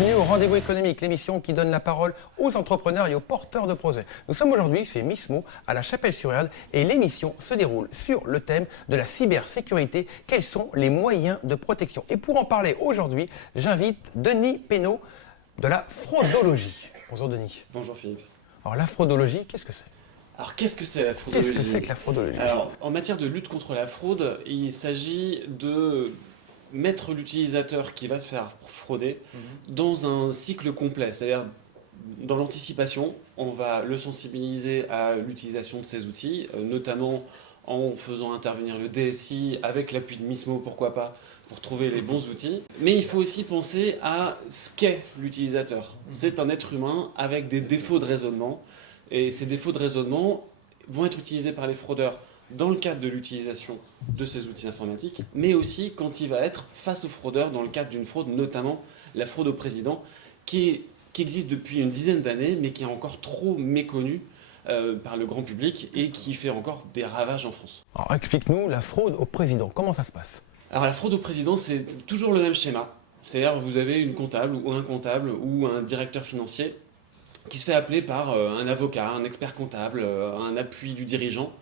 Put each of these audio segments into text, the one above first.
Bienvenue au Rendez-vous économique, l'émission qui donne la parole aux entrepreneurs et aux porteurs de projets. Nous sommes aujourd'hui chez Mismo à La Chapelle-sur-Erdre et l'émission se déroule sur le thème de la cybersécurité. Quels sont les moyens de protection? Et pour en parler aujourd'hui, j'invite Denis Pénaud de la fraudologie. Bonjour Denis. Bonjour Philippe. Alors la fraudologie, qu'est-ce que c'est? Alors qu'est-ce que c'est la fraudologie? Qu'est-ce que c'est que la fraudologie? Alors en matière de lutte contre la fraude, il s'agit de mettre l'utilisateur qui va se faire frauder dans un cycle complet, c'est-à-dire dans l'anticipation, on va le sensibiliser à l'utilisation de ces outils, notamment en faisant intervenir le DSI avec l'appui de Mismo, pourquoi pas, pour trouver les bons outils. Mais il faut aussi penser à ce qu'est l'utilisateur. C'est un être humain avec des défauts de raisonnement, et ces défauts de raisonnement vont être utilisés par les fraudeurs dans le cadre de l'utilisation de ces outils informatiques, mais aussi quand il va être face aux fraudeurs dans le cadre d'une fraude, notamment la fraude au président, qui existe depuis une dizaine d'années, mais qui est encore trop méconnue par le grand public et qui fait encore des ravages en France. Alors explique-nous la fraude au président, comment ça se passe? Alors la fraude au président, c'est toujours le même schéma. C'est-à-dire vous avez une comptable ou un directeur financier qui se fait appeler par un avocat, un expert comptable, un appui du dirigeant,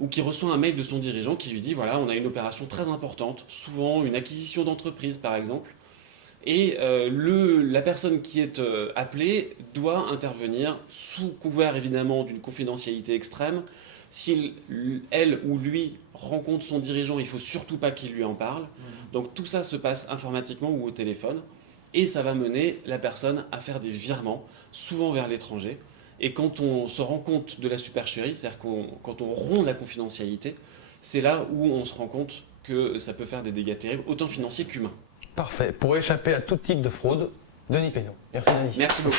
ou qui reçoit un mail de son dirigeant qui lui dit voilà, on a une opération très importante, souvent une acquisition d'entreprise par exemple, et la personne qui est appelée doit intervenir sous couvert évidemment d'une confidentialité extrême. Si elle ou lui rencontre son dirigeant, il ne faut surtout pas qu'il lui en parle. Donc tout ça se passe informatiquement ou au téléphone, et ça va mener la personne à faire des virements, souvent vers l'étranger. Et quand on se rend compte de la supercherie, c'est-à-dire quand on rompt la confidentialité, c'est là où on se rend compte que ça peut faire des dégâts terribles, autant financiers qu'humains. Parfait. Pour échapper à tout type de fraude, Denis Pénaud. Merci Denis. Merci beaucoup.